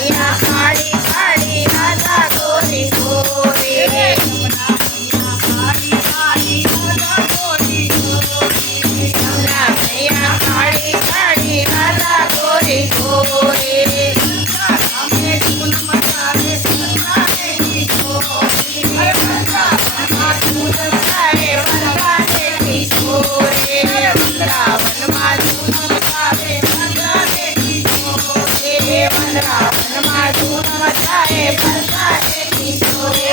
Maiya Kali Kali Radha Gori Gori Yamuna Maiya Kali Kali Radha Gori Gori વનરાવનમાં Dhoom મચાએ ભરતાને કિશોરે